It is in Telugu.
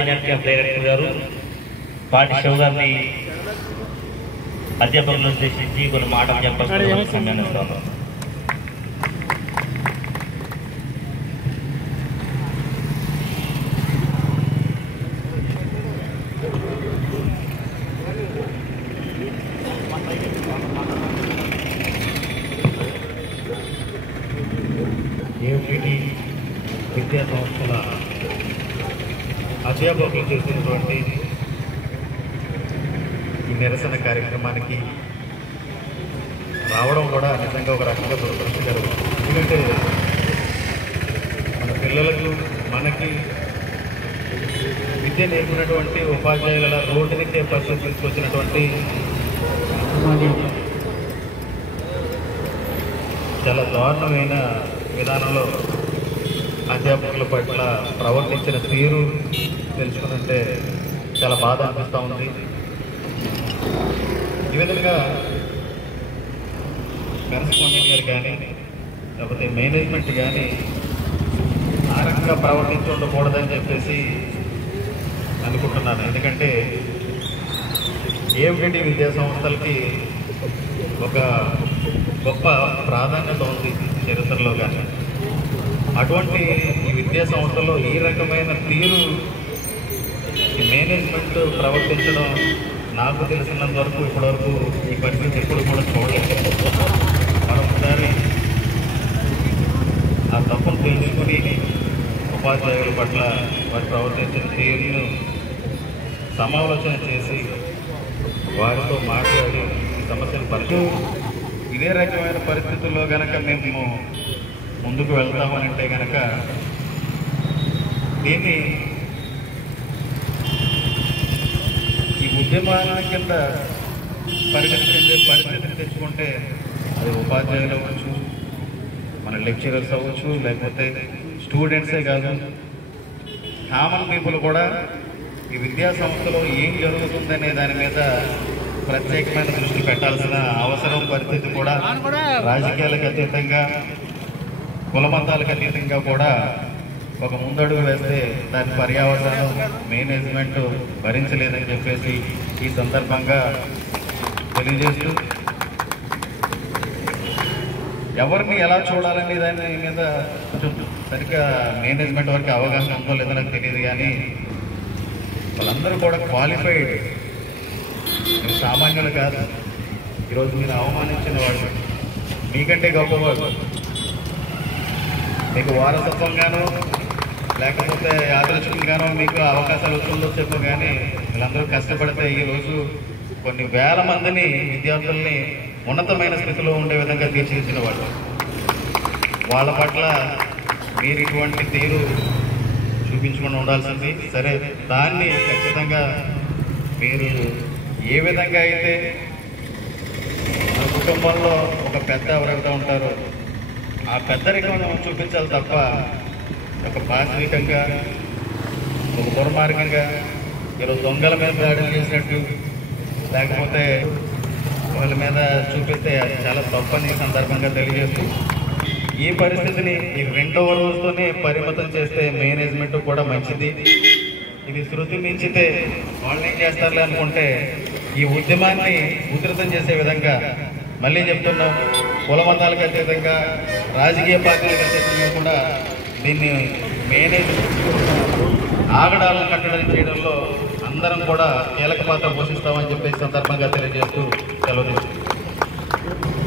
డైరెక్టర్ గారు పాటి శివ గారిని అధ్యాపకులను ఉద్దేశించి కొన్ని మాటలు చెప్పాల్సి ఏమిటి విద్యా సంస్థల అధ్యాపకులు చేస్తున్నటువంటి ఈ నిరసన కార్యక్రమానికి రావడం కూడా నిజంగా ఒక రకంగా దురదృష్టకరం. ఎందుకంటే మన పిల్లలకు మనకి విద్య నేర్పినటువంటి ఉపాధ్యాయుల రోడ్డునికే పరిస్థితి తీసుకొచ్చినటువంటి చాలా దారుణమైన విధానంలో అధ్యాపకుల పట్ల ప్రవర్తించిన తీరు తెలుసుకుంటే చాలా బాధ అనిపిస్తూ ఉంది. ఈ విధంగా కరెస్పాండెంట్ గారు కానీ లేకపోతే మేనేజ్మెంట్ కానీ ఆ రకంగా ప్రవర్తించి ఉండకూడదని చెప్పేసి అనుకుంటున్నాను. ఎందుకంటే ఏమిటి విద్యా సంస్థలకి ఒక గొప్ప ప్రాధాన్యత ఉంది చరిత్రలో. కానీ అటువంటి ఈ విద్యా సంస్థలో ఈ రకమైన తీరు ఈ మేనేజ్మెంట్ ప్రవర్తించడం నాకు తెలిసినంత వరకు ఇప్పటివరకు ఈ పరిస్థితి ఎప్పుడు కూడా చూడలేదు. మరొకసారి ఆ తప్పును తెలుసుకుని ఉపాధ్యాయుల పట్ల వారు ప్రవర్తించిన తీరును సమాలోచన చేసి వారితో మాట్లాడి ఈ సమస్యను ఇదే రకమైన పరిస్థితుల్లో కనుక మేము ముందుకు వెళ్తామనంటే కనుక దీన్ని ఈ ఉద్యమాల కింద పరిగణించే పరిస్థితిని తెచ్చుకుంటే అది ఉపాధ్యాయులు అవ్వచ్చు, మన లెక్చరర్స్ అవ్వచ్చు, లేకపోతే స్టూడెంట్సే కాదు కామన్ పీపుల్ కూడా ఈ విద్యా సంస్థలో ఏం జరుగుతుందనే దాని మీద ప్రత్యేకమైన దృష్టి పెట్టాల్సిన అవసరం పరిస్థితి కూడా రాజకీయాలకు అతీతంగా కులమతాలకు అతీతంగా కూడా ఒక ముందడుగు వేస్తే దాని పర్యావరణం మేనేజ్మెంట్ భరించలేదని చెప్పేసి ఈ సందర్భంగా తెలియజేస్తూ ఎవరిని ఎలా చూడాలని దాని మీద సరిగ్గా మేనేజ్మెంట్ వరకు అవగాహన ఉందో లేదో నాకు తెలియదు. కానీ వాళ్ళందరూ కూడా క్వాలిఫైడ్, మీరు సామాన్యులు కాదు. ఈరోజు మీరు అవమానించిన వాళ్ళు మీకంటే గొప్పవాళ్ళు. మీకు వారసత్వంగానో లేకపోతే యాదృచ్ఛికంగానో మీకు అవకాశాలు వస్తుందో చెప్పు. కానీ వీళ్ళందరూ కష్టపడితే ఈరోజు కొన్ని వేల మందిని విద్యార్థుల్ని ఉన్నతమైన స్థితిలో ఉండే విధంగా తీర్చిదిద్దిన వాళ్ళు. వాళ్ళ పట్ల మీరు ఇటువంటి తీరు చూపించుకొని ఉండాల్సింది. సరే, దాన్ని ఖచ్చితంగా మీరు ఏ విధంగా అయితే మన కుటుంబంలో ఒక పెద్ద ఎవరైతే ఉంటారో ఆ పెద్దరికం చూపించాలి తప్ప ఒక పాశ్వికంగా ఒక దుర్మార్గంగా ఈరోజు దొంగల మీద దాడులు చేసినట్టు లేకపోతే వాళ్ళ మీద చూపిస్తే అది చాలా తప్పని సందర్భంగా తెలియజేస్తూ ఈ పరిస్థితిని ఈ రెండవ రోజుతోనే పరిమితం చేస్తే మేనేజ్మెంట్ కూడా మంచిది. ఇది శృతి మించితే వాళ్ళు ఏం చేస్తారులే అనుకుంటే ఈ ఉద్యమాన్ని ఉధృతం చేసే విధంగా మళ్ళీ చెప్తున్నాం, కులమతాలకు అతీతంగా రాజకీయ పార్టీలకు అతీతంగా కూడా దీన్ని మేనేజ్మెంట్ ఆగడాలను కట్టడం చేయడంలో అందరం కూడా కీలక పాత్ర పోషిస్తామని చెప్పేసి సందర్భంగా తెలియజేస్తూ సెలవు తీసుకుంటాం.